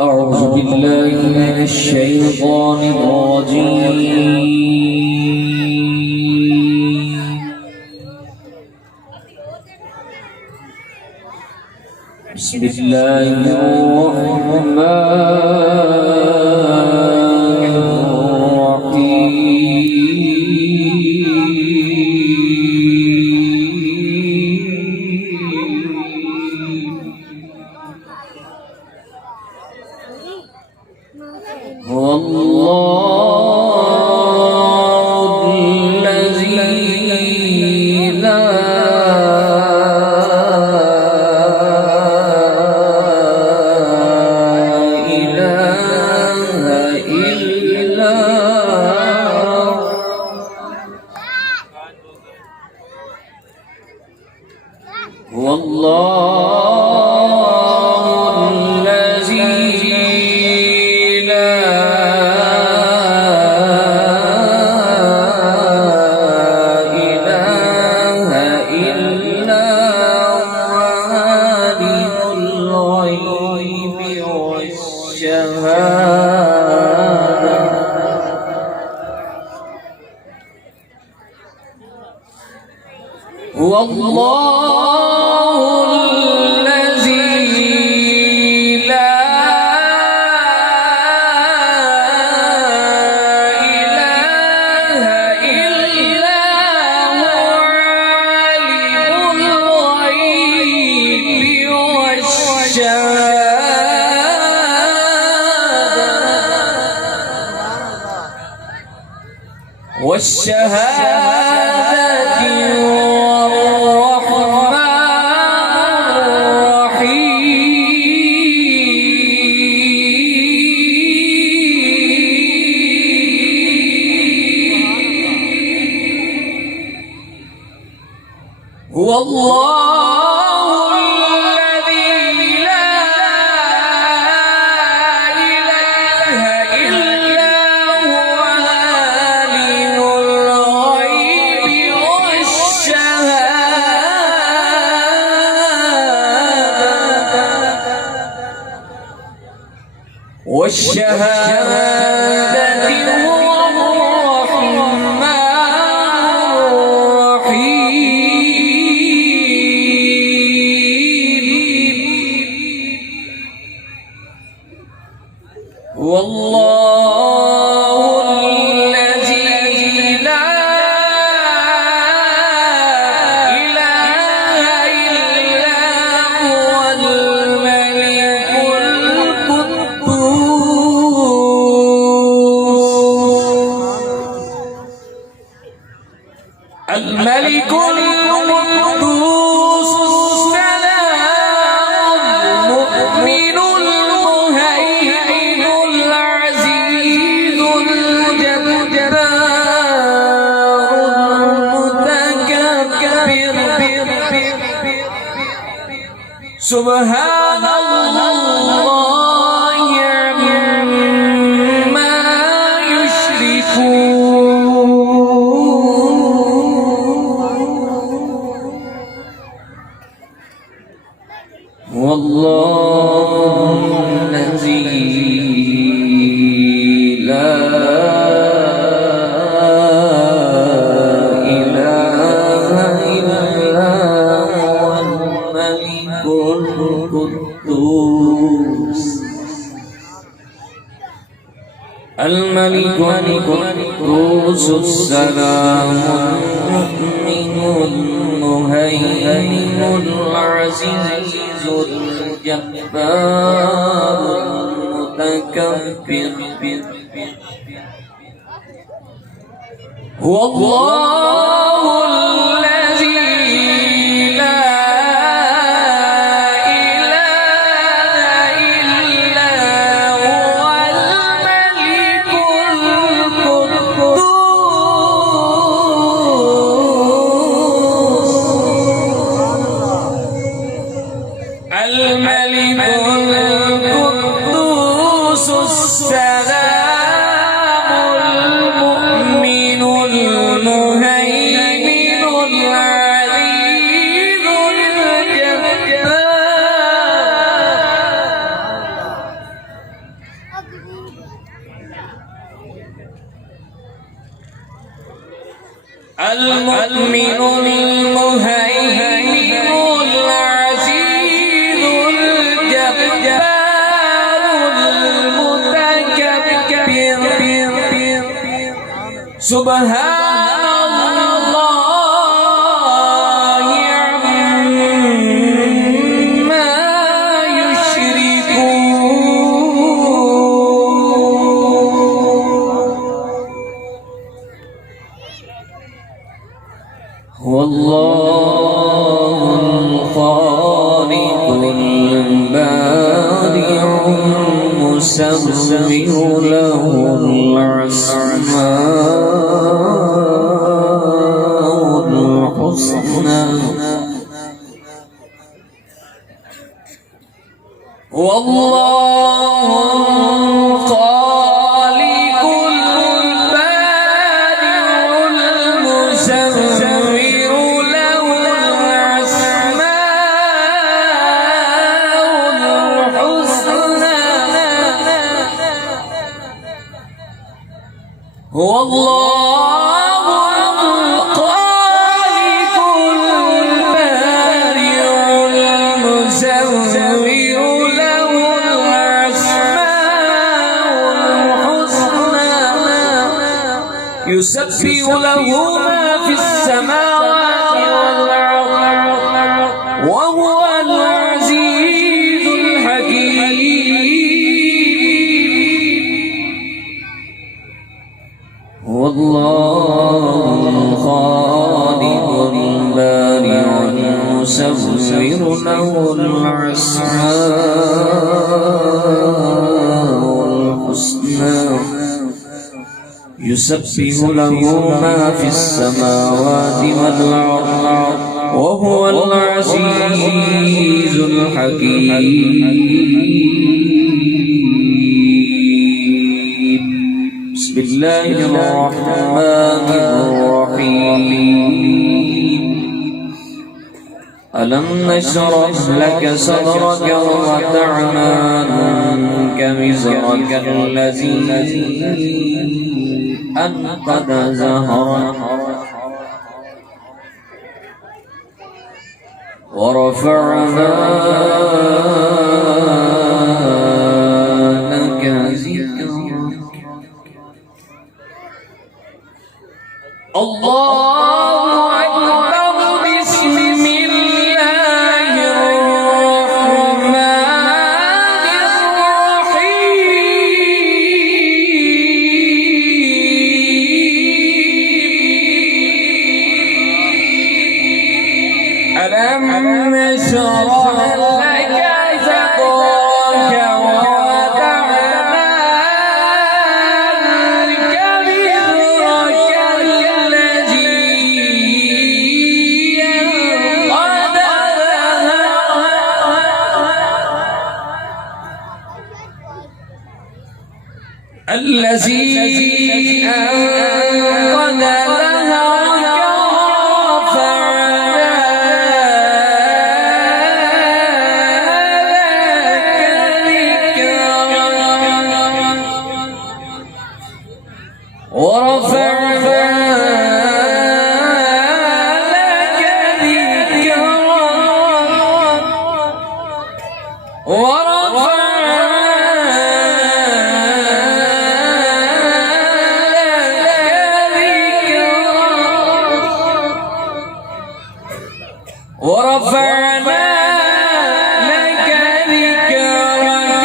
أعوذ بالله من الشيطان الرجيم. بسم الله الرحمن الرحيم. هو الله الذي لا إله إلا هو. الله الذي لا إله إلا هو عالم الغيب والشهادة. هو الله الذي لا إله إلا هو عالم الغيب والشهادة هو الله الذي لا إله إلا هو عالم الغيب والشهادة هو والله الذي لا إله إلا هو الملك القدوس الملك القدوس السلام المؤمن المهيمن العزيز الجبار المتكبر سبحان الله عما يشركون. والله الذي لا إله إلا هو الملك القدوس الملك القدوس السلام المؤمن المهيمن العزيز الجبار المتكبر هو الله الذي لا إله إلا هو الملك القدوس الملك القدوس السلام المؤمن المهيمن العزيز الجبار Subhanallahi amma yushrikun. Wallahul khaliqul bari'ul musawwiru lahul asmaul husna. Wallahul khaliqul bari'ul musawwiru lahul asmaul husna. Wallahul khaliqul bari'ul musawwiru lahul asmaul husna. Yusabbihu lahu ma fis samawati wal ardh wa huwal azizul hakim. Wallahul khaliqul bari'ul musawwiru lahul asmaul husna. Yusabbihu lahu ma fis samawati wal ardh wa huwal azizul hakim. Bismillahirrahmanirrahim. Alam nashrah laka sadraka wa wada'na anka wizraka allazi anqadha zahraka wa rafa'na laka zikraka. Allahu akbar. Bismillahirrahmanirrahim. Alam nashrah laka sadraka wa wada'na anka wizraka allazi anqadha zahraka. Allazi anqadha ورفعنا لك ذكرك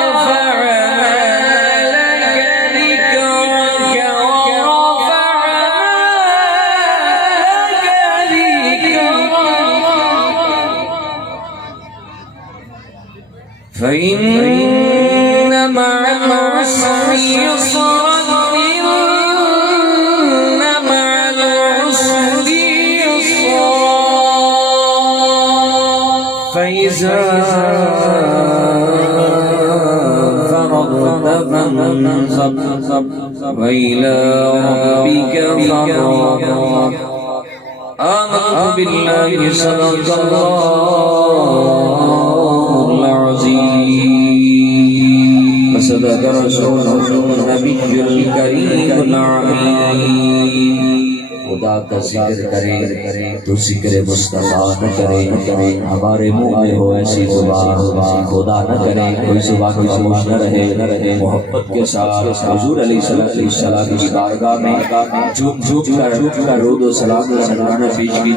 ورفعنا لك ذكرك فإن مع العسر يسرا إن مع العسر يسرا فإذا فرغت فانصب وإلى ربك فارغب. آمنت بالله صدق الله العظيم وصدق رسوله النبي الكريم العميد. खुदा का जिक्र करें तो जिक्र मुस्तफा न करें। हमारे मुंह में हो ऐसी जुबान, खुदा न करें कोई जुबान खामोश न रहे। मोहब्बत के साथ हुजूर अलैहिस्सलाम की बारगाह में झुक झुक कर रोदो सलाम पेश कीजिए।